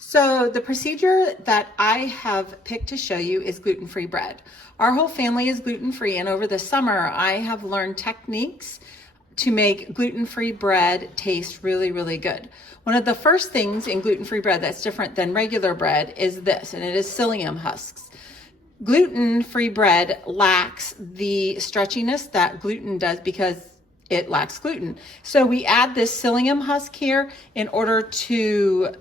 So the procedure that I have picked to show you is gluten-free bread. Our whole family is gluten-free, and over the summer I have learned techniques to make gluten-free bread taste really, really good. One of the first things in gluten-free bread that's different than regular bread is this, and it is psyllium husks. Gluten-free bread lacks the stretchiness that gluten does because it lacks gluten. So we add this psyllium husk here in order to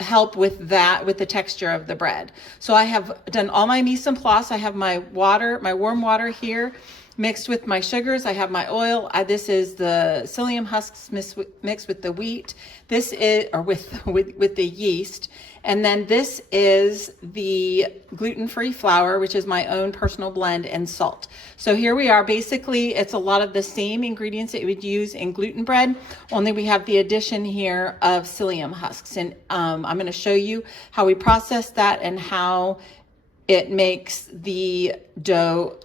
help with that, with the texture of the bread. So I have done all my mise en place. I have my water, my warm water here mixed with my sugars. I have my oil. This is the psyllium husks mixed with the wheat. This is, or with the yeast. And then this is the gluten-free flour, which is my own personal blend, and salt. So here we are. Basically, it's a lot of the same ingredients that you would use in gluten bread, only we have the addition here of psyllium husks. And I'm going to show you how we process that and how it makes the dough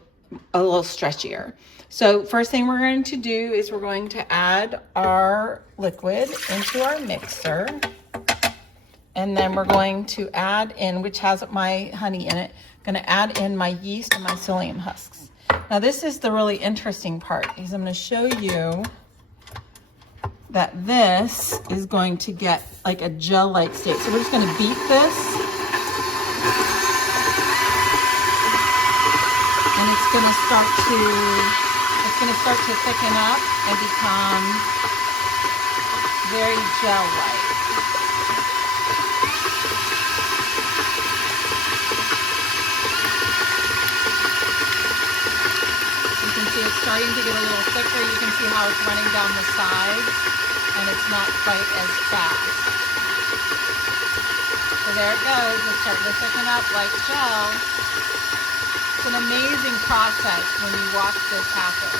a little stretchier. So first thing we're going to do is we're going to add our liquid into our mixer. And then we're going to add in, which has my honey in it, going to add in my yeast and my psyllium husks. Now this is the really interesting part, is I'm going to show you that this is going to get like a gel-like state. So we're just going to beat this. And it's going to start to thicken up and become very gel-like. It's starting to get a little thicker. You can see how it's running down the sides, and it's not quite as fast. So there it goes. It's starting to thicken up like gel. It's an amazing process when you watch this happen.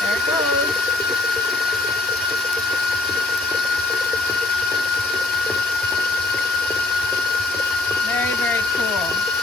There it goes. Very, very cool.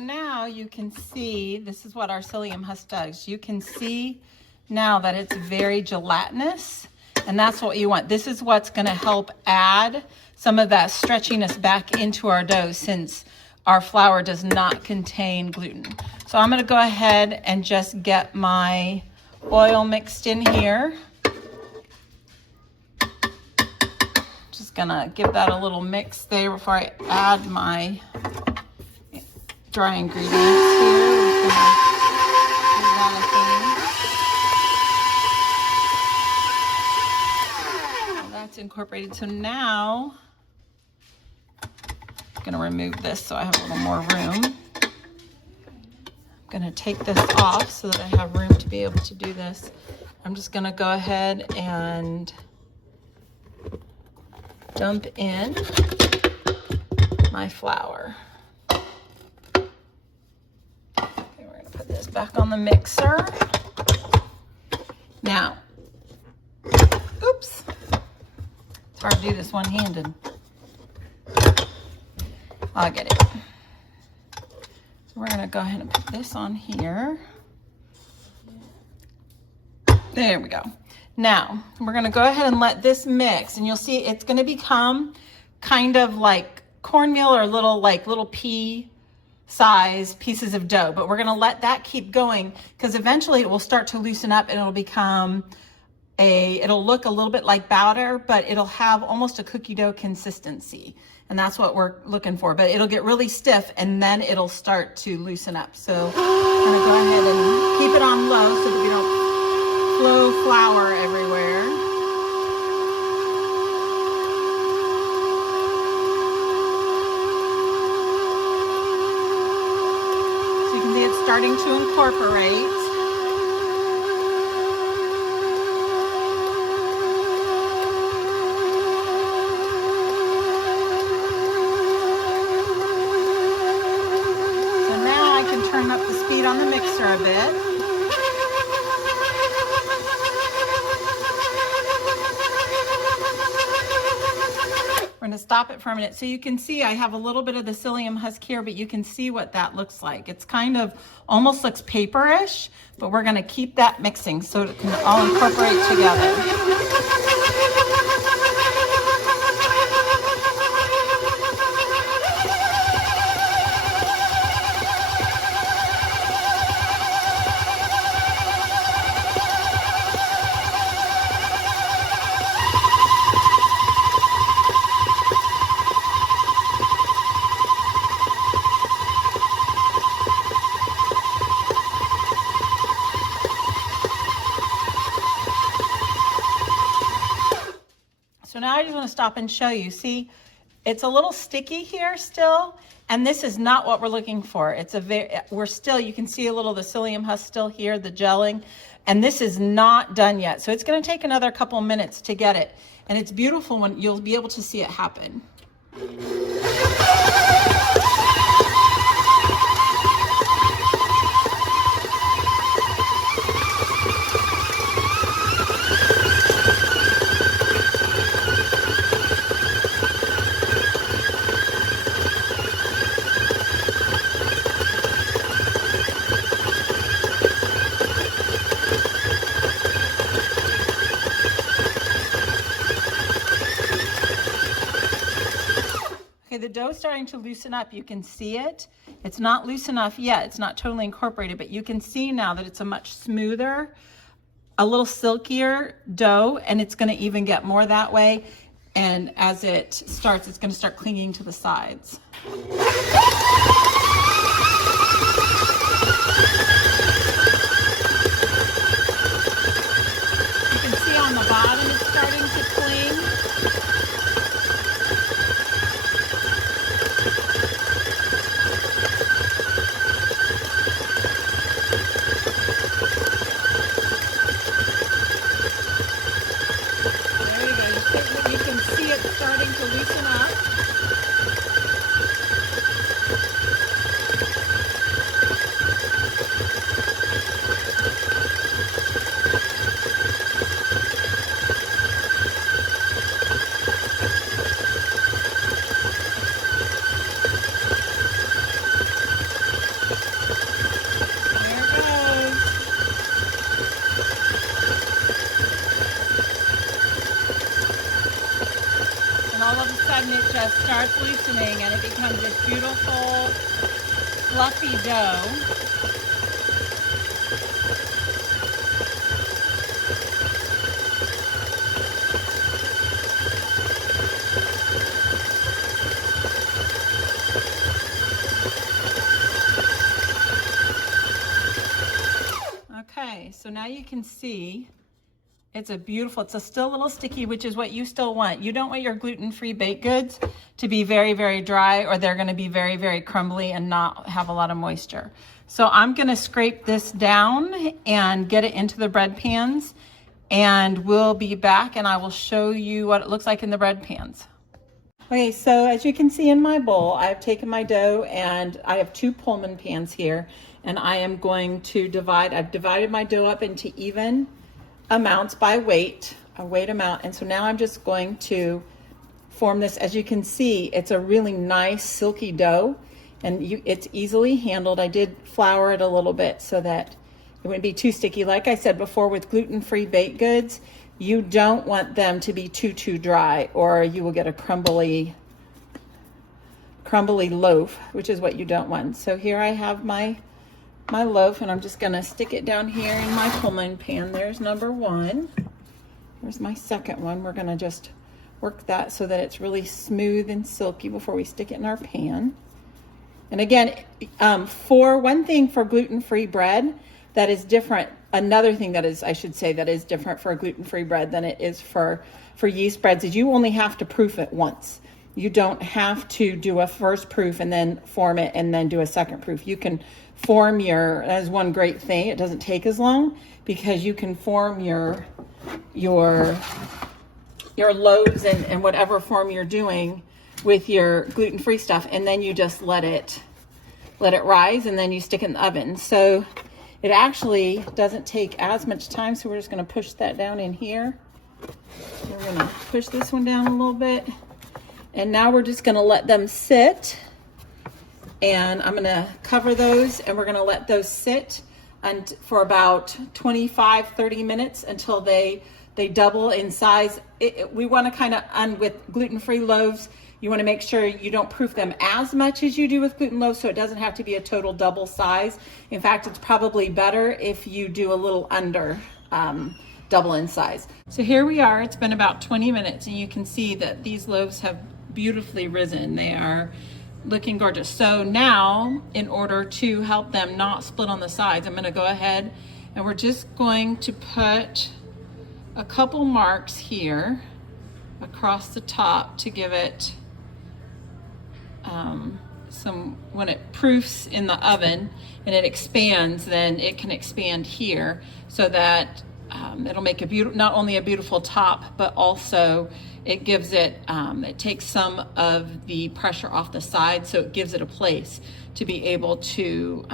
Now you can see, this is what our psyllium husk does. You can see now that it's very gelatinous, and that's what you want. This is what's going to help add some of that stretchiness back into our dough, since our flour does not contain gluten. So I'm going to go ahead and just get my oil mixed in here. Just going to give that a little mix there before I add my dry ingredients here. Well, that's incorporated. So now I'm going to remove this so I have a little more room. I'm going to take this off so that I have room to be able to do this. I'm just going to go ahead and dump in my flour. Put this back on the mixer. Now, oops, it's hard to do this one-handed. I'll get it. So we're going to go ahead and put this on here. There we go. Now, we're going to go ahead and let this mix, and you'll see it's going to become kind of like cornmeal or little pea size pieces of dough, but we're going to let that keep going because eventually it will start to loosen up and it'll become it'll look a little bit like batter, but it'll have almost a cookie dough consistency, and that's what we're looking for. But it'll get really stiff and then it'll start to loosen up. So I'm going to go ahead and keep it on low so that we don't flow flour everywhere. It's starting to incorporate. So now I can turn up the speed on the mixer a bit. bit. We're going to stop it for a minute. So you can see I have a little bit of the psyllium husk here, but you can see what that looks like. It's kind of almost looks paperish, but we're going to keep that mixing so it can all incorporate together. So now I just want to stop and show you. See, it's a little sticky here still, and this is not what we're looking for. It's we're still, you can see a little of the psyllium husk still here, the gelling, and this is not done yet. So it's going to take another couple minutes to get it, and it's beautiful when you'll be able to see it happen. The dough's starting to loosen up. You can see it. It's not loose enough yet. It's not totally incorporated, but you can see now that it's a much smoother, a little silkier dough, and it's going to even get more that way. And as it starts, it's going to start clinging to the sides. You can see on the bottom it's starting to cling. Starting to loosen up. There it goes. All of a sudden it just starts loosening and it becomes this beautiful fluffy dough. Okay, so now you can see it's still a little sticky, which is what you still want. You don't want your gluten-free baked goods to be very, very dry, or they're going to be very, very crumbly and not have a lot of moisture. So I'm going to scrape this down and get it into the bread pans, and we'll be back and I will show you what it looks like in the bread pans. Okay, so as you can see in my bowl, I've taken my dough and I have 2 Pullman pans here, and I am going to I've divided my dough up into even amounts by weight, a weight amount. And so now I'm just going to form this. As you can see, it's a really nice silky dough, and it's easily handled. I did flour it a little bit so that it wouldn't be too sticky. Like I said before, with gluten-free baked goods, you don't want them to be too dry, or you will get a crumbly loaf, which is what you don't want. So here I have my loaf, and I'm just gonna stick it down here in my Pullman pan. There's number 1. Here's my second one. We're gonna just work that so that it's really smooth and silky before we stick it in our pan. And again, for one thing, for gluten-free bread that is different, another thing that is, I should say, that is different for a gluten-free bread than it is for yeast breads is you only have to proof it once. You don't have to do a first proof and then form it and then do a second proof. You can form that is one great thing. It doesn't take as long because you can form your loaves and whatever form you're doing with your gluten-free stuff, and then you just let it rise, and then you stick it in the oven. So It actually doesn't take as much time, so we're just going to push that down in here. We're going to push this one down a little bit. And now we're just going to let them sit. And I'm going to cover those, and we're going to let those sit for about 25-30 minutes until they double in size. We want to kind of, with gluten-free loaves, you want to make sure you don't proof them as much as you do with gluten loaves, so it doesn't have to be a total double size. In fact, it's probably better if you do a little under double in size. So here we are. It's been about 20 minutes, and you can see that these loaves have beautifully risen. They are looking gorgeous. So now, in order to help them not split on the sides, I'm going to go ahead and we're just going to put a couple marks here across the top to give it when it proofs in the oven and it expands, then it can expand here so that it'll make not only a beautiful top, but also it gives it, it takes some of the pressure off the side, so it gives it a place to be able to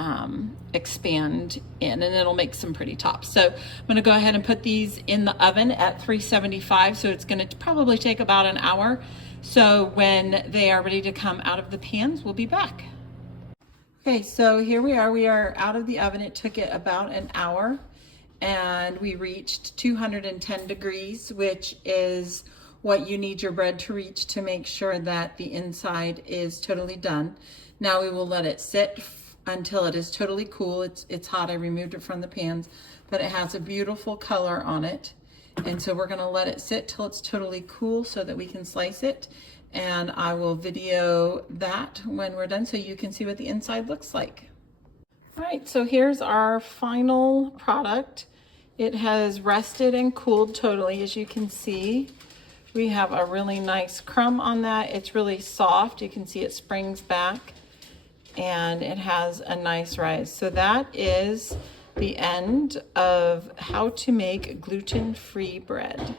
expand in, and it'll make some pretty tops. So I'm gonna go ahead and put these in the oven at 375, so it's gonna probably take about an hour. So when they are ready to come out of the pans, we'll be back. Okay, so here we are out of the oven. It took it about an hour, and we reached 210 degrees, which is what you need your bread to reach to make sure that the inside is totally done. Now we will let it sit until it is totally cool. It's hot. I removed it from the pans, but it has a beautiful color on it. And so we're gonna let it sit till it's totally cool so that we can slice it. And I will video that when we're done so you can see what the inside looks like. All right, so here's our final product. It has rested and cooled totally, as you can see. We have a really nice crumb on that. It's really soft. You can see it springs back and it has a nice rise. So that is the end of how to make gluten-free bread.